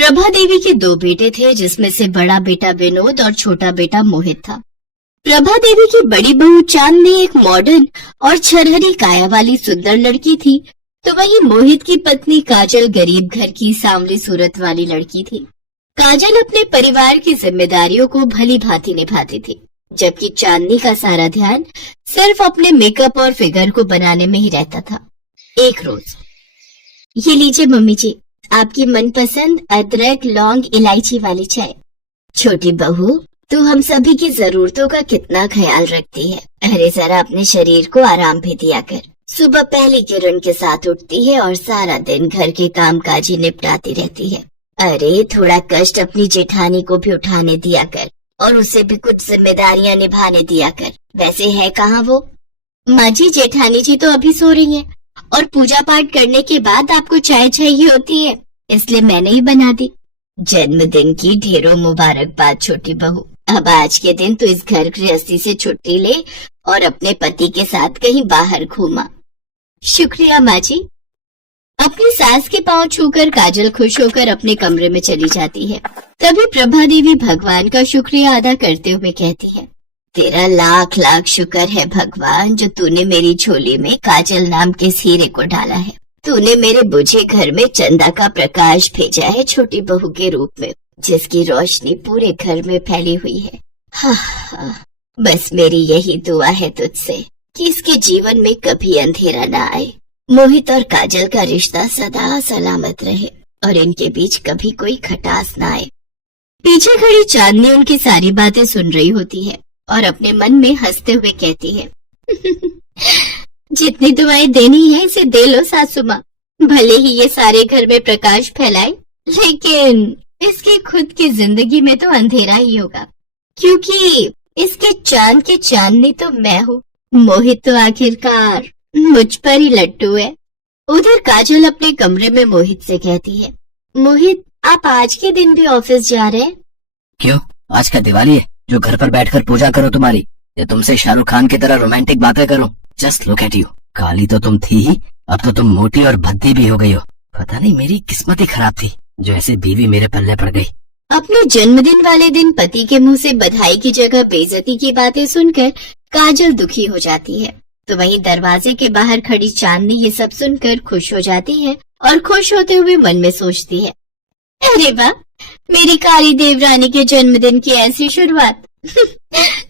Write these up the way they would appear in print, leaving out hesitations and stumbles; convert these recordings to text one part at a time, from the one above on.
प्रभा देवी के दो बेटे थे, जिसमें से बड़ा बेटा विनोद और छोटा बेटा मोहित था। प्रभा देवी की बड़ी बहू चांदनी एक मॉडर्न और छरहरी काया वाली सुंदर लड़की थी, तो वहीं मोहित की पत्नी काजल गरीब घर की सांवली सूरत वाली लड़की थी। काजल अपने परिवार की जिम्मेदारियों को भली भांति निभाती थी, जबकि चांदनी का सारा ध्यान सिर्फ अपने मेकअप और फिगर को बनाने में ही रहता था। एक रोज, ये लीजिए मम्मी जी, आपकी मनपसंद अदरक लौंग इलायची वाली चाय। छोटी बहू, तू हम सभी की जरूरतों का कितना ख्याल रखती है। अरे जरा अपने शरीर को आराम भी दिया कर। सुबह पहली किरण के साथ उठती है और सारा दिन घर के कामकाजी निपटाती रहती है। अरे थोड़ा कष्ट अपनी जेठानी को भी उठाने दिया कर और उसे भी कुछ जिम्मेदारियां निभाने दिया कर। वैसे है कहाँ वो? माँ जी, जेठानी जी तो अभी सो रही हैं और पूजा पाठ करने के बाद आपको चाय चाहिए होती है, इसलिए मैंने ही बना दी। जन्मदिन की ढेरों मुबारकबाद छोटी बहू। अब आज के दिन तू इस घर गृहस्थी से छुट्टी ले और अपने पति के साथ कहीं बाहर घूमा। शुक्रिया माँ जी। अपनी सास के पांव छूकर काजल खुश होकर अपने कमरे में चली जाती है। तभी प्रभा देवी भगवान का शुक्रिया अदा करते हुए कहती है, तेरा लाख लाख शुक्र है भगवान, जो तूने मेरी झोली में काजल नाम के हीरे को डाला है। तूने मेरे बुझे घर में चंदा का प्रकाश भेजा है छोटी बहू के रूप में, जिसकी रोशनी पूरे घर में फैली हुई है। हाँ, बस मेरी यही दुआ है तुझसे कि इसके जीवन में कभी अंधेरा ना आए। मोहित और काजल का रिश्ता सदा सलामत रहे और इनके बीच कभी कोई खटास ना आए। पीछे खड़ी चांदनी उनकी सारी बातें सुन रही होती है और अपने मन में हंसते हुए कहती है, जितनी दुआएं देनी है इसे दे लो सासू माँ। भले ही ये सारे घर में प्रकाश फैलाए, लेकिन इसकी खुद की जिंदगी में तो अंधेरा ही होगा, क्योंकि इसके चांद की चांदनी तो मैं हूँ। मोहित तो आखिरकार मुझ पर ही लट्टू है। उधर काजल अपने कमरे में मोहित से कहती है, मोहित, आप आज के दिन भी ऑफिस जा रहे हैं? क्यों, आज का दिवाली है जो घर पर बैठकर पूजा करो तुम्हारी, या तुमसे शाहरुख खान की तरह रोमांटिक बातें करूं? Just look at you. काली तो तुम थी ही, अब तो तुम मोटी और भद्दी भी हो गई हो। पता नहीं मेरी किस्मत ही खराब थी जो ऐसे बीवी मेरे पल्ले पड़ गई। अपने जन्मदिन वाले दिन पति के मुंह से बधाई की जगह बेइज्जती की बातें सुनकर काजल दुखी हो जाती है, तो वहीं दरवाजे के बाहर खड़ी चांदनी ये सब सुनकर खुश हो जाती है और खुश होते हुए मन में सोचती है, अरे वाह, मेरी काली देवरानी के जन्मदिन की ऐसी शुरुआत।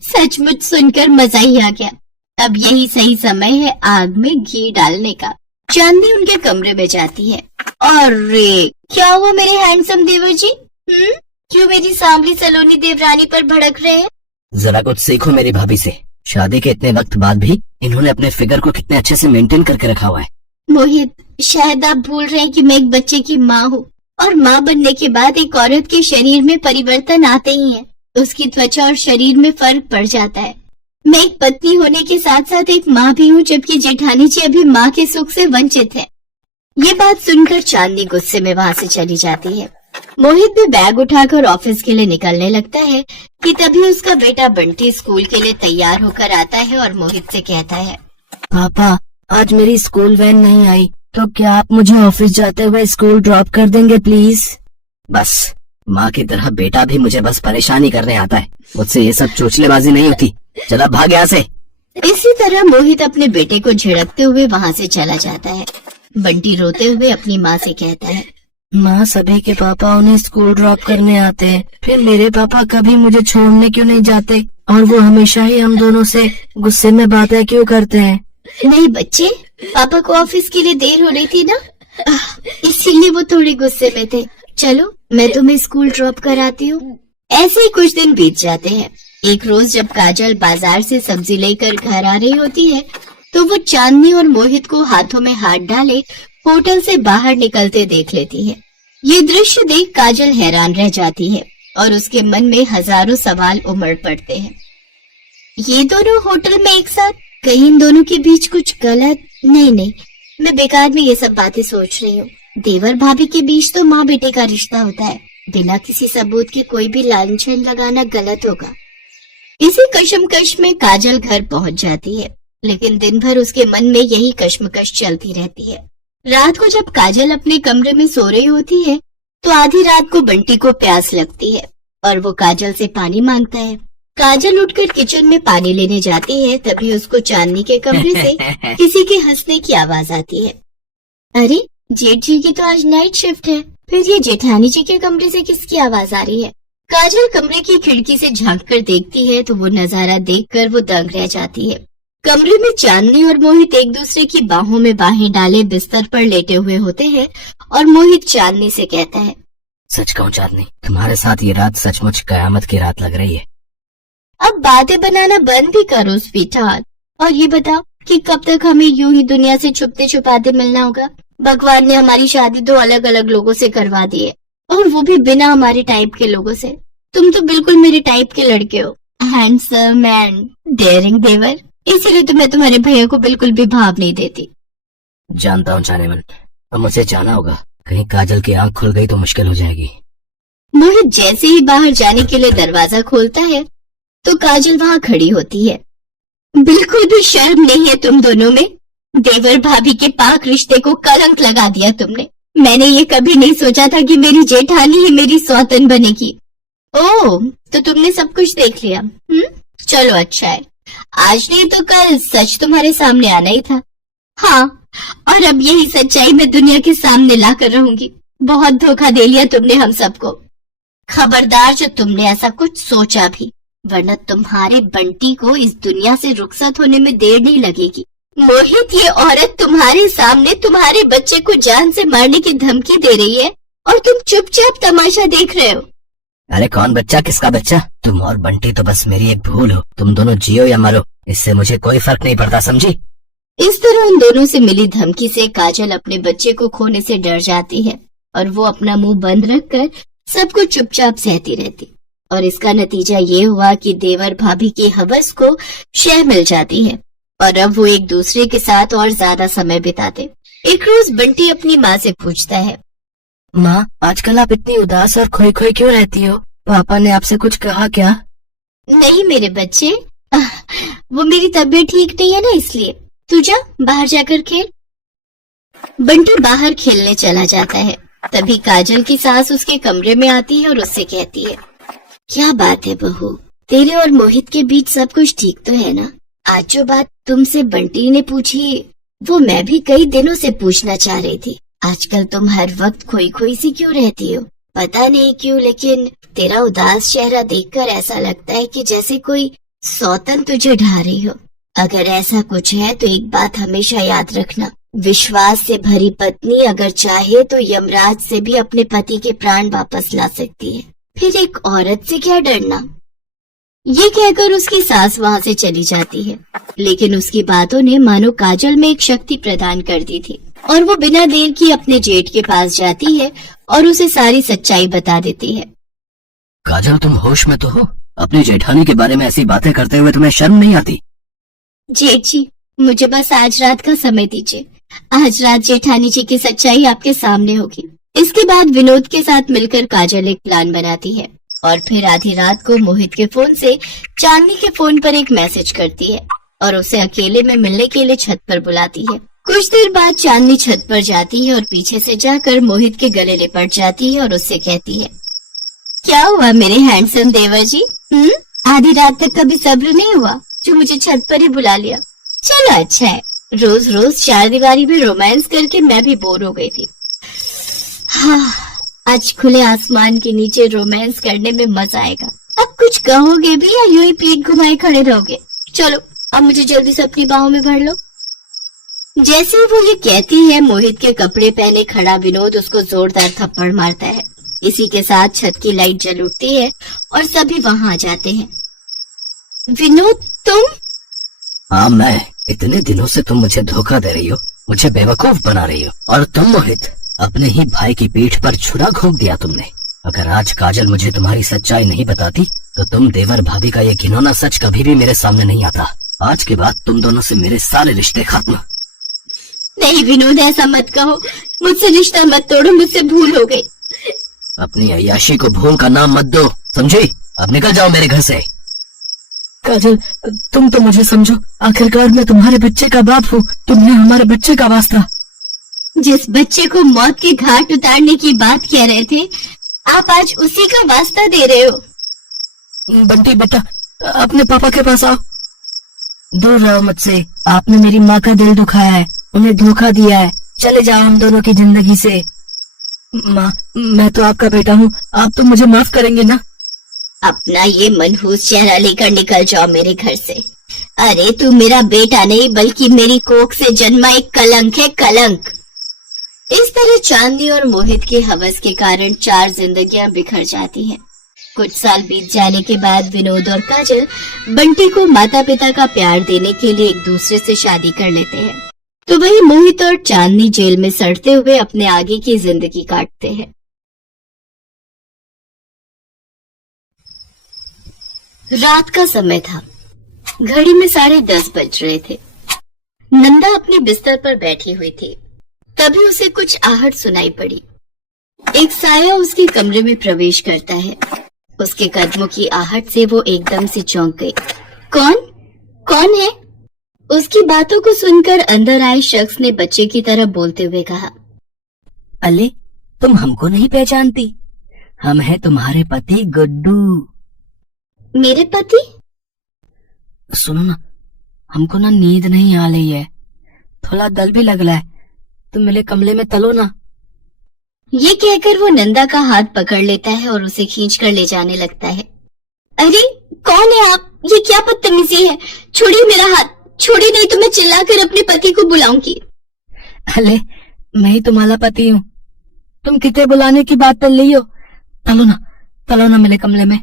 सचमुच सुनकर मजा ही आ गया। अब यही सही समय है आग में घी डालने का। चांदनी उनके कमरे में जाती है। अरे क्या हुआ मेरे हैंडसम देवर जी? क्यों मेरी सांवली सलोनी देवरानी पर भड़क रहे हैं? जरा कुछ सीखो मेरी भाभी से। शादी के इतने वक्त बाद भी इन्होंने अपने फिगर को कितने अच्छे से मेंटेन करके रखा हुआ है। मोहित, शायद आप भूल रहे हैं कि मैं एक बच्चे की माँ हूँ, और माँ बनने के बाद एक औरत के शरीर में परिवर्तन आते ही है। उसकी त्वचा और शरीर में फर्क पड़ जाता है। मैं एक पत्नी होने के साथ साथ एक माँ भी हूँ, जबकि जेठानी जी अभी माँ के सुख से वंचित है। ये बात सुनकर चांदनी गुस्से में वहाँ से चली जाती है। मोहित भी बैग उठाकर ऑफिस के लिए निकलने लगता है कि तभी उसका बेटा बंटी स्कूल के लिए तैयार होकर आता है और मोहित से कहता है, पापा, आज मेरी स्कूल वैन नहीं आई, तो क्या आप मुझे ऑफिस जाते हुए स्कूल ड्रॉप कर देंगे प्लीज? बस माँ की तरह बेटा भी मुझे बस परेशानी करने आता है। मुझसे ये सब चोचलेबाजी नहीं होती। चला भाग यहाँ से। इसी तरह मोहित अपने बेटे को झिड़कते हुए वहाँ से चला जाता है। बंटी रोते हुए अपनी माँ से कहता है, माँ, सभी के पापा उन्हें स्कूल ड्रॉप करने आते हैं, फिर मेरे पापा कभी मुझे छोड़ने क्यों नहीं जाते? और वो हमेशा ही हम दोनों से गुस्से में बातें क्यों करते हैं? नहीं बच्चे, पापा को ऑफिस के लिए देर हो रही थी ना, इसीलिए वो थोड़े गुस्से में थे। चलो मैं तुम्हें स्कूल ड्रॉप कराती हूँ। ऐसे ही कुछ दिन बीत जाते हैं। एक रोज जब काजल बाजार से सब्जी लेकर घर आ रही होती है, तो वो चांदनी और मोहित को हाथों में हाथ डाले होटल से बाहर निकलते देख लेती है। ये दृश्य देख काजल हैरान रह जाती है और उसके मन में हजारों सवाल उमड़ पड़ते हैं। ये दोनों होटल में एक साथ, कहीं इन दोनों के बीच कुछ गलत? नहीं, मैं बेकार में ये सब बातें सोच रही हूँ। देवर भाभी के बीच तो माँ बेटे का रिश्ता होता है, बिना किसी सबूत के कोई भी लांछन लगाना गलत होगा। इसी कशमकश में काजल घर पहुँच जाती है, लेकिन दिन भर उसके मन में यही कशमकश चलती रहती है। रात को जब काजल अपने कमरे में सो रही होती है, तो आधी रात को बंटी को प्यास लगती है और वो काजल से पानी मांगता है। काजल उठकर किचन में पानी लेने जाती है, तभी उसको चांदनी के कमरे से किसी के हंसने की आवाज आती है। अरे, जेठ जी की तो आज नाइट शिफ्ट है, फिर ये जेठानी जी के कमरे से किसकी आवाज आ रही है? काजल कमरे की खिड़की से झांक कर देखती है तो वो नजारा देखकर वो दंग रह जाती है। कमरे में चांदनी और मोहित एक दूसरे की बाहों में बाहें डाले बिस्तर पर लेटे हुए होते हैं और मोहित चांदनी से कहता है, सच कहूँ चांदनी, तुम्हारे साथ ये रात सचमुच कयामत की रात लग रही है। अब बातें बनाना बंद भी करो स्वीटहार्ट, और ये बताओ कि कब तक हमें यूं ही दुनिया से छुपते छुपाते मिलना होगा? भगवान ने हमारी शादी 2 अलग अलग लोगों से करवा दी है, और वो भी बिना हमारे टाइप के लोगों से। तुम तो बिल्कुल मेरे टाइप के लड़के हो, हैंडसम एंड डेयरिंग देवर, इसीलिए तो मैं तुम्हारे भैया को बिल्कुल भी भाव नहीं देती। जानता हूँ जाने मन, अब मुझे जाना होगा, कहीं काजल की आंख खुल गई तो मुश्किल हो जाएगी। मोहित जैसे ही बाहर जाने के लिए दरवाजा खोलता है तो काजल वहाँ खड़ी होती है। बिल्कुल भी शर्म नहीं है तुम दोनों में? देवर भाभी के पाक रिश्ते को कलंक लगा दिया तुमने। मैंने ये कभी नहीं सोचा था कि मेरी जेठानी ही मेरी सौतन बनेगी। ओह, तो तुमने सब कुछ देख लिया? चलो अच्छा है, आज नहीं तो कल सच तुम्हारे सामने आना ही था। हाँ, और अब यही सच्चाई मैं दुनिया के सामने ला कर रहूंगी। बहुत धोखा दे लिया तुमने हम सबको। खबरदार जो तुमने ऐसा कुछ सोचा भी, वरना तुम्हारे बंटी को इस दुनिया से रुखसत होने में देर नहीं लगेगी। मोहित, ये औरत तुम्हारे सामने तुम्हारे बच्चे को जान से मारने की धमकी दे रही है और तुम चुपचाप तमाशा देख रहे हो। अरे कौन बच्चा, किसका बच्चा? तुम और बंटी तो बस मेरी एक भूल हो। तुम दोनों जियो या मरो, इससे मुझे कोई फर्क नहीं पड़ता, समझी? इस तरह उन दोनों से मिली धमकी से काजल अपने बच्चे को खोने से डर जाती है और वो अपना मुंह बंद रखकर सब कुछ चुपचाप सहती रहती। और इसका नतीजा ये हुआ कि देवर भाभी की हवस को शह मिल जाती है और अब वो एक दूसरे के साथ और ज्यादा समय बिताते। एक रोज बंटी अपनी माँ से पूछता है, माँ, आजकल आप इतनी उदास और खोई खोई क्यों रहती हो? पापा ने आपसे कुछ कहा क्या? नहीं मेरे बच्चे, वो मेरी तबीयत ठीक नहीं है ना, इसलिए तू जा बाहर जाकर खेल। बंटी बाहर खेलने चला जाता है। तभी काजल की सास उसके कमरे में आती है और उससे कहती है, क्या बात है बहू, तेरे और मोहित के बीच सब कुछ ठीक तो है ना? आज जो बात तुमसे बंटी ने पूछी वो मैं भी कई दिनों से पूछना चाह रही थी। आजकल तुम हर वक्त खोई खोई सी क्यों रहती हो? पता नहीं क्यों, लेकिन तेरा उदास चेहरा देखकर ऐसा लगता है कि जैसे कोई सौतन तुझे ढा रही हो। अगर ऐसा कुछ है तो एक बात हमेशा याद रखना, विश्वास से भरी पत्नी अगर चाहे तो यमराज से भी अपने पति के प्राण वापस ला सकती है। फिर एक औरत से क्या डरना। ये कहकर उसकी सास वहाँ से चली जाती है, लेकिन उसकी बातों ने मानो काजल में एक शक्ति प्रदान कर दी थी और वो बिना देर की अपने जेठ के पास जाती है और उसे सारी सच्चाई बता देती है। काजल, तुम होश में तो हो? अपनी जेठानी के बारे में ऐसी बातें करते हुए तुम्हें शर्म नहीं आती? जेठ जी, मुझे बस आज रात का समय दीजिए। आज रात जेठानी जी की सच्चाई आपके सामने होगी। इसके बाद विनोद के साथ मिलकर काजल एक प्लान बनाती है और फिर आधी रात को मोहित के फोन से चांदनी के फोन पर एक मैसेज करती है और उसे अकेले में मिलने के लिए छत पर बुलाती है। कुछ देर बाद चांदनी छत पर जाती है और पीछे से जाकर मोहित के गले लिपट जाती है और उससे कहती है, क्या हुआ मेरे हैंडसम देवर जी? आधी रात तक कभी सब्र नहीं हुआ जो मुझे छत पर ही बुला लिया? चलो अच्छा है, रोज रोज चार दीवारी में रोमांस करके मैं भी बोर हो गई थी। हाँ, आज खुले आसमान के नीचे रोमांस करने में मजा आएगा। अब कुछ कहोगे भी या यूं ही पीठ घुमाए खड़े रहोगे? चलो अब मुझे जल्दी से अपनी बाहों में भर लो। जैसे ही वो ये कहती है, मोहित के कपड़े पहने खड़ा विनोद उसको जोरदार थप्पड़ मारता है। इसी के साथ छत की लाइट जल उठती है और सभी वहाँ आ जाते हैं। विनोद, तुम? हाँ मैं। इतने दिनों से तुम मुझे धोखा दे रही हो, मुझे बेवकूफ बना रही हो, और तुम मोहित, अपने ही भाई की पीठ पर छुरा घोंप दिया तुमने। अगर आज काजल मुझे तुम्हारी सच्चाई नहीं बताती तो तुम देवर भाभी का ये घिनौना सच कभी भी मेरे सामने नहीं आता। आज के बाद तुम दोनों से मेरे सारे रिश्ते खत्म। नहीं विनोद, ऐसा मत कहो, मुझसे रिश्ता मत तोड़ो, मुझसे भूल हो गई। अपनी अय्याशी को भूल का नाम मत दो, समझी? अब निकल जाओ मेरे घर से। काजल, तुम तो मुझे समझो, आखिरकार मैं तुम्हारे बच्चे का बाप हूँ, तुमने हमारे बच्चे का वास्ता। जिस बच्चे को मौत के घाट उतारने की बात कह रहे थे, आप आज उसी का वास्ता दे रहे हो। बंटी बेटा, अपने पापा के पास आओ। दूर रहो मुझसे, आपने मेरी माँ का दिल दुखाया है, उन्हें धोखा दिया है। चले जाओ हम दोनों की जिंदगी से। माँ, मैं तो आपका बेटा हूँ, आप तो मुझे माफ करेंगे ना? अपना ये मनहूस चेहरा लेकर निकल जाओ मेरे घर से। अरे तू मेरा बेटा नहीं बल्कि मेरी कोख से जन्मा एक कलंक है, कलंक। इस तरह चांदनी और मोहित के हवस के कारण 4 जिंदगियां बिखर जाती हैं। कुछ साल बीत जाने के बाद विनोद और काजल बंटी को माता पिता का प्यार देने के लिए एक दूसरे से शादी कर लेते हैं। तो वही मोहित और चांदनी जेल में सड़ते हुए अपने आगे की जिंदगी काटते हैं। रात का समय था। घड़ी में 10:30 बज रहे थे। नंदा अपने बिस्तर पर बैठी हुई थी। तभी उसे कुछ आहट सुनाई पड़ी। एक साया उसके कमरे में प्रवेश करता है। उसके कदमों की आहट से वो एकदम से चौंक गई। कौन? कौन है? उसकी बातों को सुनकर अंदर आए शख्स ने बच्चे की तरह बोलते हुए कहा, अले, तुम हमको नहीं पहचानती? हम हैं तुम्हारे पति गुड्डू। मेरे पति? सुनो ना, हमको ना नींद नहीं आ रही है, थोड़ा दल भी लग रहा है, तुम मेरे कमरे में तलो ना। ये कहकर वो नंदा का हाथ पकड़ लेता है और उसे खींचकर ले जाने लगता है। अरे कौन है आप? ये क्या बदतमीजी है? छोड़िए मेरा हाथ, छोड़िए नहीं तो मैं चिल्लाकर अपने पति को बुलाऊंगी। अले, मैं ही तुम्हारा पति हूँ, तुम कितने बुलाने की बात कर रही हो? तलो ना मेरे कमरे में।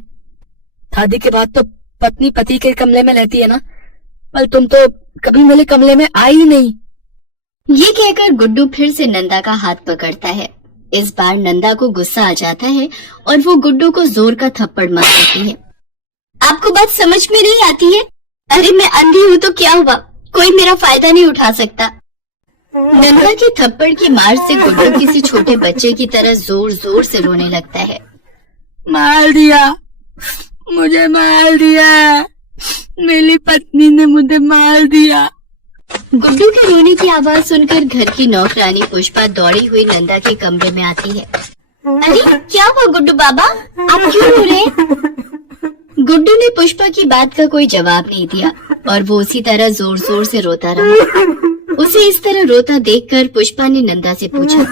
शादी के बाद तो पत्नी पति के कमरे में रहती है ना, पर तुम तो कभी मेरे कमरे में आई ही नहीं। ये कहकर गुड्डू फिर से नंदा का हाथ पकड़ता है। इस बार नंदा को गुस्सा आ जाता है और वो गुड्डू को जोर का थप्पड़ मार देती है। आपको बात समझ में नहीं आती है? अरे मैं अंधी हूँ तो क्या हुआ, कोई मेरा फायदा नहीं उठा सकता। नंदा के थप्पड़ की मार से गुड्डू किसी छोटे बच्चे की तरह जोर जोर से रोने लगता है। मार दिया, मुझे मार दिया, मेरी पत्नी ने मुझे मार दिया। गुड्डू के रोने की आवाज सुनकर घर की नौकरानी पुष्पा दौड़ी हुई नंदा के कमरे में आती है। अरे क्या हुआ गुड्डू बाबा, आप क्यों रो रहे हैं? गुड्डू ने पुष्पा की बात का कोई जवाब नहीं दिया और वो उसी तरह जोर जोर से रोता रहा। उसे इस तरह रोता देखकर पुष्पा ने नंदा से पूछा,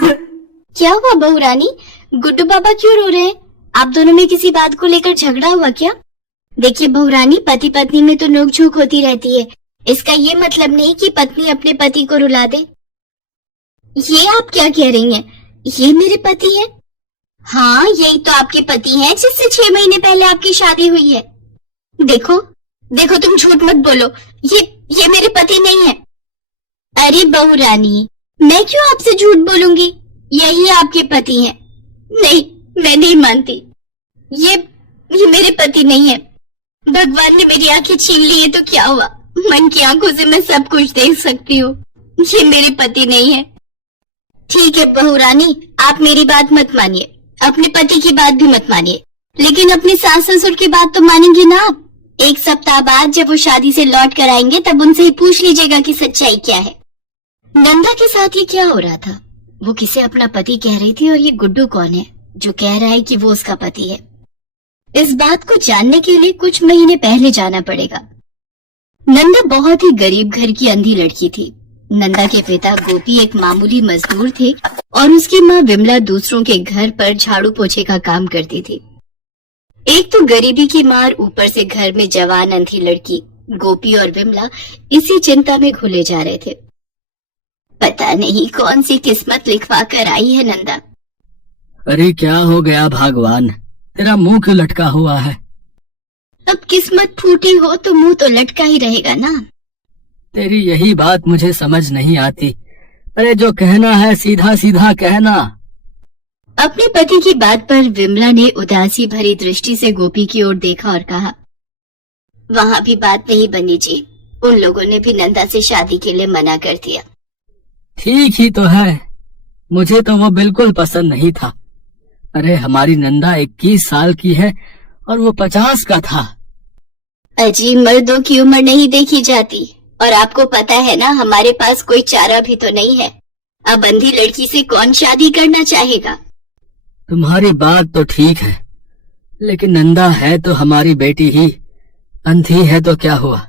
क्या हुआ बहू रानी, गुड्डू बाबा क्यों रो रहे हैं? आप दोनों में किसी बात को लेकर झगड़ा हुआ क्या? देखिए बहू रानी, पति पत्नी में तो नोकझोंक होती रहती है, इसका ये मतलब नहीं कि पत्नी अपने पति को रुला दे। ये आप क्या कह रही हैं? ये मेरे पति हैं? हाँ, यही तो आपके पति हैं जिससे 6 महीने पहले आपकी शादी हुई है। देखो तुम झूठ मत बोलो, ये मेरे पति नहीं है। अरे बहू रानी, मैं क्यों आपसे झूठ बोलूंगी? यही आपके पति हैं। नहीं, मैं नहीं मानती, ये मेरे पति नहीं है। भगवान ने मेरी आंखें छीन ली है तो क्या हुआ, मन की आंखों से मैं सब कुछ देख सकती हूँ। ये मेरे पति नहीं है। ठीक है बहू रानी, आप मेरी बात मत मानिए, अपने पति की बात भी मत मानिए, लेकिन अपने सास ससुर की बात तो मानेंगे ना आप। 1 सप्ताह बाद जब वो शादी से लौट कर आएंगे तब उनसे ही पूछ लीजिएगा कि सच्चाई क्या है। नंदा के साथ ये क्या हो रहा था? वो किसे अपना पति कह रही थी और ये गुड्डू कौन है जो कह रहा है कि वो उसका पति है? इस बात को जानने के लिए कुछ महीने पहले जाना पड़ेगा। नंदा बहुत ही गरीब घर की अंधी लड़की थी। नंदा के पिता गोपी एक मामूली मजदूर थे और उसकी माँ विमला दूसरों के घर पर झाड़ू पोछे का काम करती थी। एक तो गरीबी की मार, ऊपर से घर में जवान अंधी लड़की। गोपी और विमला इसी चिंता में घुले जा रहे थे। पता नहीं कौन सी किस्मत लिखवा कर आई है नंदा। अरे क्या हो गया भगवान, तेरा मुंह क्यों लटका हुआ है? अब किस्मत फूटी हो तो मुंह तो लटका ही रहेगा ना। तेरी यही बात मुझे समझ नहीं आती। अरे जो कहना है सीधा सीधा कहना। अपने पति की बात पर विमला ने उदासी भरी दृष्टि से गोपी की ओर देखा और कहा, वहाँ भी बात नहीं बनी जी, उन लोगों ने भी नंदा से शादी के लिए मना कर दिया। ठीक ही तो है, मुझे तो वो बिल्कुल पसंद नहीं था। अरे हमारी नंदा 21 साल की है और वो 50 का था। अजी, मर्दों की उम्र नहीं देखी जाती और आपको पता है ना, हमारे पास कोई चारा भी तो नहीं है। अब अंधी लड़की से कौन शादी करना चाहेगा? तुम्हारी बात तो ठीक है, लेकिन नंदा है तो हमारी बेटी ही, अंधी है तो क्या हुआ,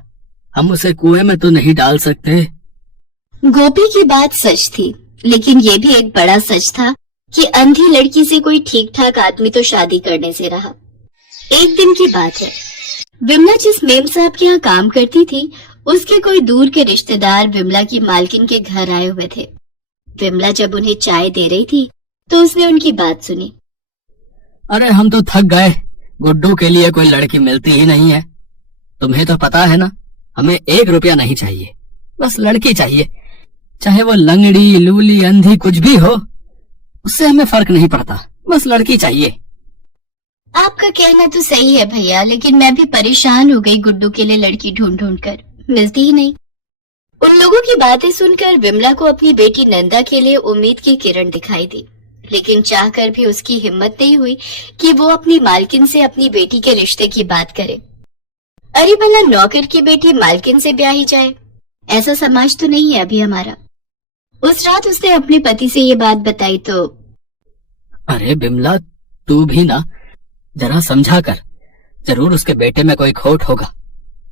हम उसे कुएं में तो नहीं डाल सकते। गोपी की बात सच थी, लेकिन ये भी एक बड़ा सच था कि अंधी लड़की से कोई ठीक ठाक आदमी तो शादी करने से रहा। एक दिन की बात है, विमला जिस मेम साहब के यहाँ काम करती थी, उसके कोई दूर के रिश्तेदार विमला की मालकिन के घर आए हुए थे। विमला जब उन्हें चाय दे रही थी तो उसने उनकी बात सुनी। अरे हम तो थक गए, गुड्डू के लिए कोई लड़की मिलती ही नहीं है। तुम्हें तो पता है ना, हमें 1 रुपया नहीं चाहिए, बस लड़की चाहिए, चाहे वो लंगड़ी लूली अंधी कुछ भी हो, उससे हमें फर्क नहीं पड़ता, बस लड़की चाहिए। आपका कहना तो सही है भैया, लेकिन मैं भी परेशान हो गई गुड्डू के लिए लड़की ढूंढ ढूंढ कर, मिलती ही नहीं। उन लोगों की बातें सुनकर विमला को अपनी बेटी नंदा के लिए उम्मीद की किरण दिखाई दी, लेकिन चाहकर भी उसकी हिम्मत नहीं हुई कि वो अपनी मालकिन से अपनी बेटी के रिश्ते की बात करे। अरे भला नौकर की बेटी मालकिन से ब्याही जाए, ऐसा समाज तो नहीं है अभी हमारा। उस रात उसने अपने पति से ये बात बताई तो। अरे बिमला, तू भी ना जरा समझा कर, जरूर उसके बेटे में कोई खोट होगा,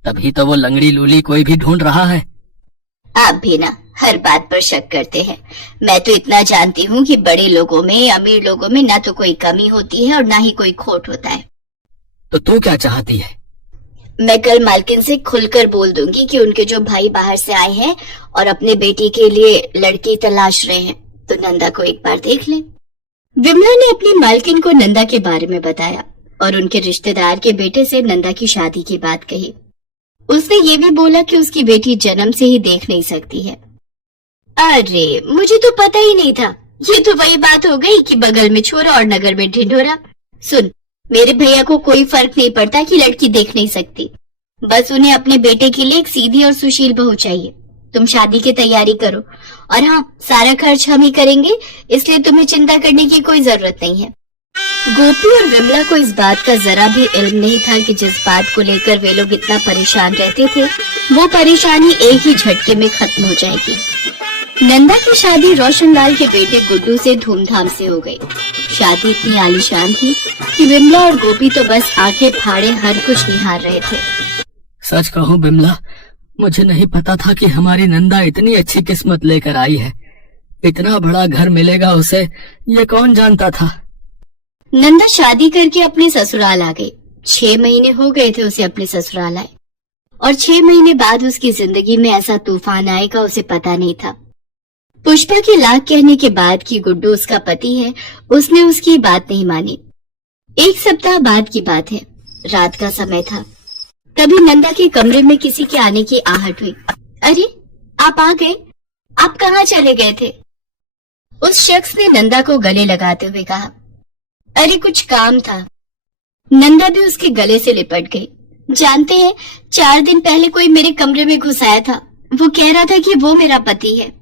तभी तो वो लंगड़ी लूली कोई भी ढूंढ रहा है। आप भी ना हर बात पर शक करते हैं। मैं तो इतना जानती हूँ कि बड़े लोगों में, अमीर लोगों में ना तो कोई कमी होती है और ना ही कोई खोट होता है। तो तू क्या चाहती है? मैं कल मालकिन से खुलकर बोल दूंगी कि उनके जो भाई बाहर से आए हैं और अपने बेटी के लिए लड़की तलाश रहे हैं, तो नंदा को एक बार देख लें। विमला ने अपनी मालकिन को नंदा के बारे में बताया और उनके रिश्तेदार के बेटे से नंदा की शादी की बात कही। उसने ये भी बोला कि उसकी बेटी जन्म से ही देख नहीं सकती है। अरे मुझे तो पता ही नहीं था, ये तो वही बात हो गई कि बगल में छोरा और नगर में ढिंढोरा। सुन, मेरे भैया को कोई फर्क नहीं पड़ता कि लड़की देख नहीं सकती, बस उन्हें अपने बेटे के लिए एक सीधी और सुशील बहू चाहिए। तुम शादी की तैयारी करो, और हाँ, सारा खर्च हम ही करेंगे, इसलिए तुम्हें चिंता करने की कोई जरूरत नहीं है। गोपी और विमला को इस बात का जरा भी इल्म नहीं था कि जिस बात को लेकर वे लोग इतना परेशान रहते थे, वो परेशानी एक ही झटके में खत्म हो जाएगी। नंदा की शादी रोशनलाल के बेटे गुड्डू से धूमधाम से हो गई। शादी इतनी आलीशान थी कि विमला और गोपी तो बस आंखें फाड़े हर कुछ निहार रहे थे। सच कहूँ बिमला, मुझे नहीं पता था कि हमारी नंदा इतनी अच्छी किस्मत लेकर आई है। इतना बड़ा घर मिलेगा उसे, ये कौन जानता था। नंदा शादी करके अपने ससुराल आ गई। 6 महीने हो गए थे उसे अपने ससुराल आए, और 6 महीने बाद उसकी जिंदगी में ऐसा तूफान आएगा उसे पता नहीं था। पुष्पा के लाख कहने के बाद कि गुड्डू उसका पति है, उसने उसकी बात नहीं मानी। 1 सप्ताह बाद की बात है, रात का समय था, तभी नंदा के कमरे में किसी के आने की आहट हुई। अरे आप आ गए, आप कहाँ चले गए थे? उस शख्स ने नंदा को गले लगाते हुए कहा। अरे कुछ काम था। नंदा भी उसके गले से लिपट गई। जानते हैं, 4 दिन पहले कोई मेरे कमरे में घुस आया था, वो कह रहा था कि वो मेरा पति है।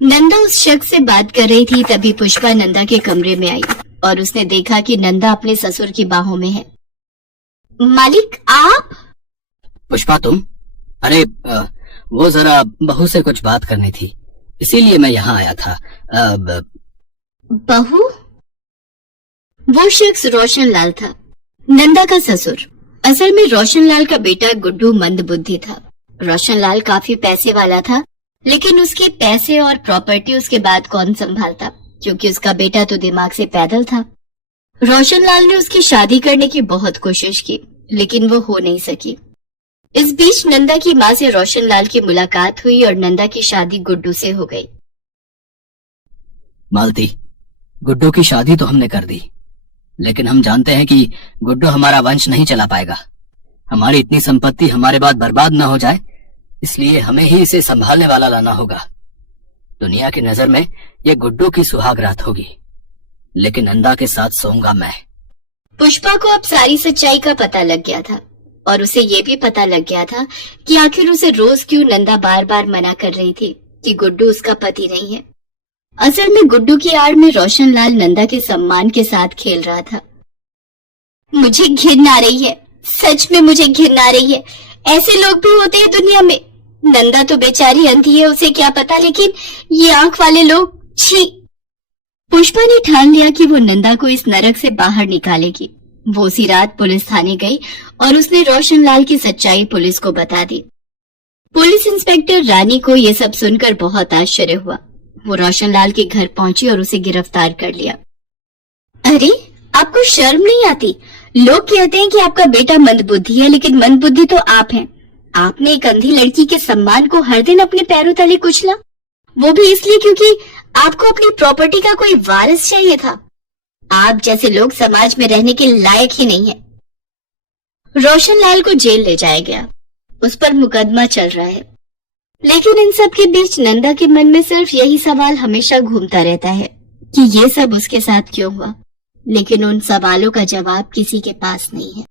नंदा उस शख्स से बात कर रही थी, तभी पुष्पा नंदा के कमरे में आई और उसने देखा कि नंदा अपने ससुर की बाहों में है। मालिक आप? पुष्पा तुम? अरे वो जरा बहू से कुछ बात करनी थी, इसीलिए मैं यहाँ आया था। बहू? वो शख्स रोशनलाल था, नंदा का ससुर। असल में रोशनलाल का बेटा गुड्डू मंदबुद्धि था। रोशनलाल काफी पैसे वाला था, लेकिन उसके पैसे और प्रॉपर्टी उसके बाद कौन संभालता, क्योंकि उसका बेटा तो दिमाग से पैदल था। रोशनलाल ने उसकी शादी करने की बहुत कोशिश की, लेकिन वो हो नहीं सकी। इस बीच नंदा की माँ से रोशनलाल की मुलाकात हुई और नंदा की शादी गुड्डू से हो गई। मालती, गुड्डू की शादी तो हमने कर दी, लेकिन हम जानते हैं कि गुड्डू हमारा वंश नहीं चला पाएगा। हमारी इतनी संपत्ति हमारे बाद बर्बाद न हो जाए, इसलिए हमें ही इसे संभालने वाला लाना होगा। दुनिया की नजर में ये गुड्डू की सुहागरात होगी, लेकिन नंदा के साथ सोऊंगा मैं। पुष्पा को अब सारी सच्चाई का पता लग गया था, और उसे ये भी पता लग गया था कि आखिर उसे रोज क्यों नंदा बार बार मना कर रही थी कि गुड्डू उसका पति नहीं है। असल में गुड्डू की आड़ में रोशनलाल नंदा के सम्मान के साथ खेल रहा था। मुझे घिन आ रही है, सच में मुझे घिन आ रही है। ऐसे लोग भी होते हैं दुनिया में। नंदा तो बेचारी अंधी है, उसे क्या पता, लेकिन ये आंख वाले लोग। छी। पुष्पा ने ठान लिया कि वो नंदा को इस नरक से बाहर निकालेगी। वो उसी रात पुलिस थाने गई और उसने रोशनलाल की सच्चाई पुलिस को बता दी। पुलिस इंस्पेक्टर रानी को ये सब सुनकर बहुत आश्चर्य हुआ। वो रोशनलाल के घर पहुंची और उसे गिरफ्तार कर लिया। अरे, आपको शर्म नहीं आती? लोग कहते हैं कि आपका बेटा मंदबुद्धि है, लेकिन मंदबुद्धि तो आप हैं। आपने एक अंधी लड़की के सम्मान को हर दिन अपने पैरों तले कुचला, वो भी इसलिए क्योंकि आपको अपनी प्रॉपर्टी का कोई वारिस चाहिए था। आप जैसे लोग समाज में रहने के लायक ही नहीं है। रोशनलाल को जेल ले जाया गया। उस पर मुकदमा चल रहा है, लेकिन इन सब के बीच नंदा के मन में सिर्फ यही सवाल हमेशा घूमता रहता है कि ये सब उसके साथ क्यों हुआ। लेकिन उन सवालों का जवाब किसी के पास नहीं है।